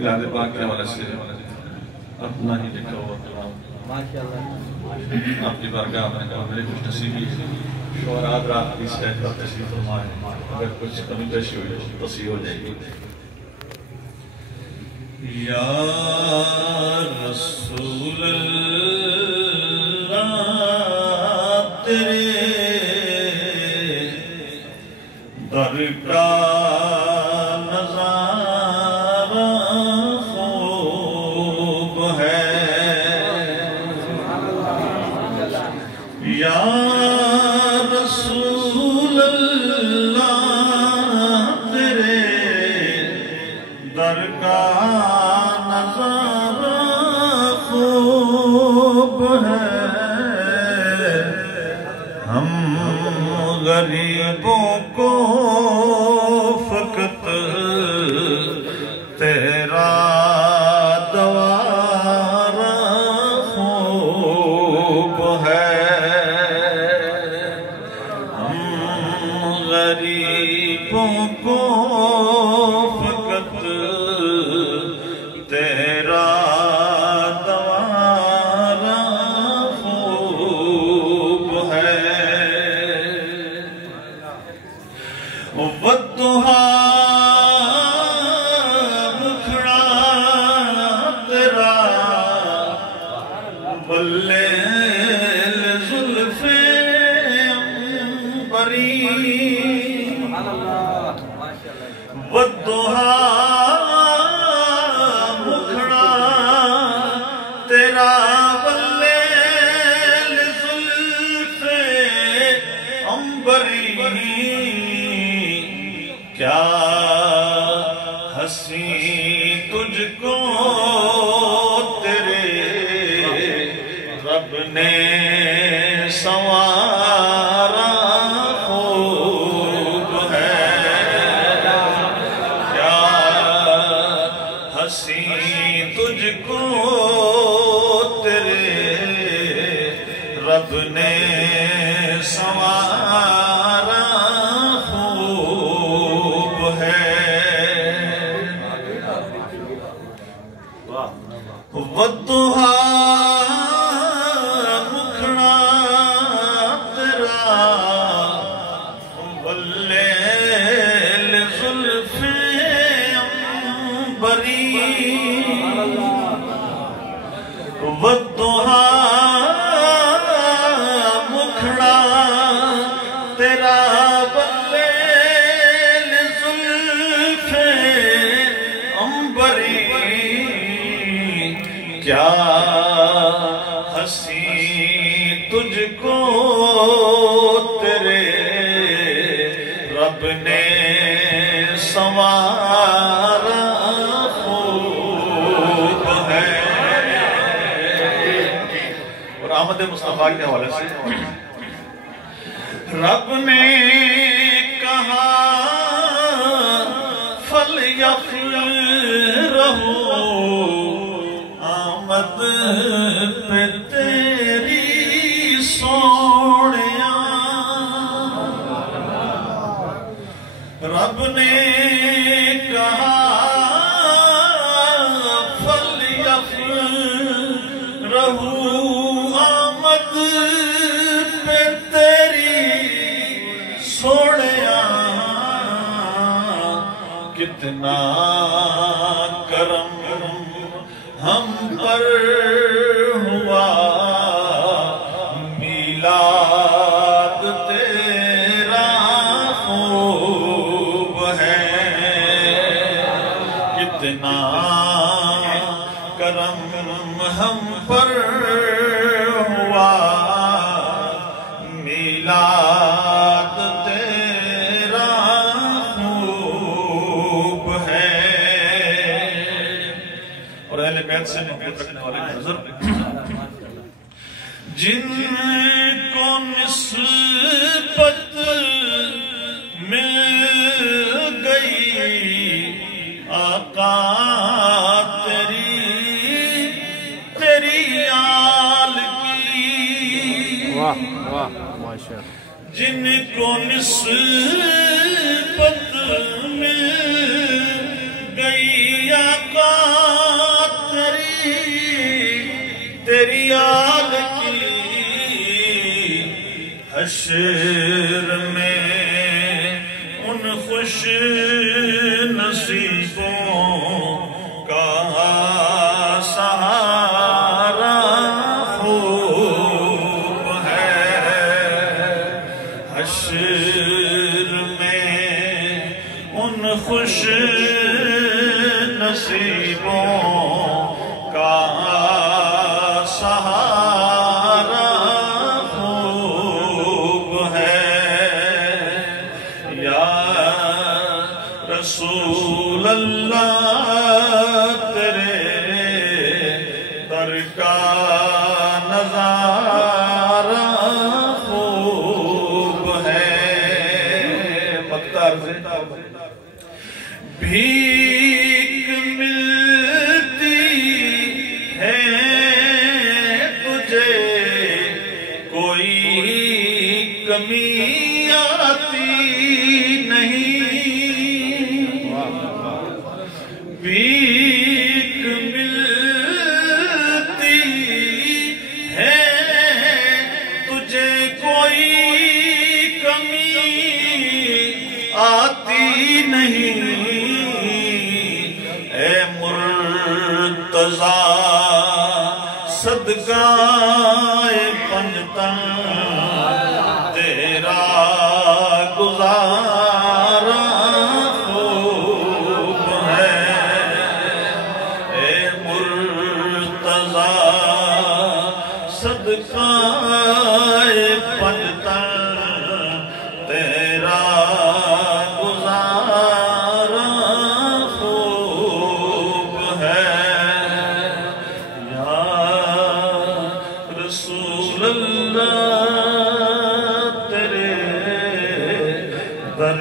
الہٰ پاک کے حوالے سے اپنا ہی لکھا ہوا کلام آپ کی بارگاہ میں کہا میرے کچھ نصیبی شعراء رات کی سید پر تشریف فرمائے، اگر کچھ کمی پیشی ہوئی تو تصحیح ہو جائے گی۔ یا رسول اللہ تیرے در کا یا رسول اللہ تیرے در کا نظارہ خوب ہے، ہم غریبوں کو فقط تیرا دوارہ خوب ہے، غریبوں کو فقط تیرا دوارہ خوب ہے۔ والضحیٰ مکھڑا تیرا واللیل زلف عنبری، والضحیٰ مکھڑا تیرا واللیل زلف عنبری، کیا ہنسی تجھ کو تیرے رب نے سنوارا خوب ہے، کیا ہنسی تجھ کو تیرے رب نے سنوارا خوب ہے۔ والضحیٰ مکھڑا تیرا واللیل زلف عنبری، والضحیٰ مکھڑا تیرا واللیل زلف عنبری، کیا ہنسی تجھ کو تیرے رب نے سنوارا خوب ہے۔ اور آمد مصطفیٰ کے حوالے سے رب نے کہا فَلْيَفْرَحُوا آمد پہ تیری سوڑیاں، رب نے کہا فَلْيَفْرَحُوا آمد پہ تیری سوڑیاں، کتنا کرم ہم پر ہوا، میلاد تیرا خوب ہے، کتنا کرم ہم پر ہوا، میلاد تیرا خوب ہے۔ پہلے بیت سے محبت رکھنے والے کی نظر جن کو نسبت مل گئی آقا تیری آل کی جن کو نسبت مل گئی آقا تیری آل کی حشر میں ان خوش نصیبوں کا سہارا خوب ہے حشر میں ان خوش نصیبوں کا سہارا خوب ہے یا رسول اللہ تیرے در کا نظارہ خوب ہے بھیک ملتی ہے تجھے کوئی کمی آتی نہیں بھیک ملتی ہے تجھے کوئی کمی آتی نہیں اے مرتضیٰ صدقہ پنجتن تیرا گزارا خوب ہے اے مرتضیٰ صدقہ پنجتن تیرا گزارا خوب ہے یا رسول اللہ تیرے در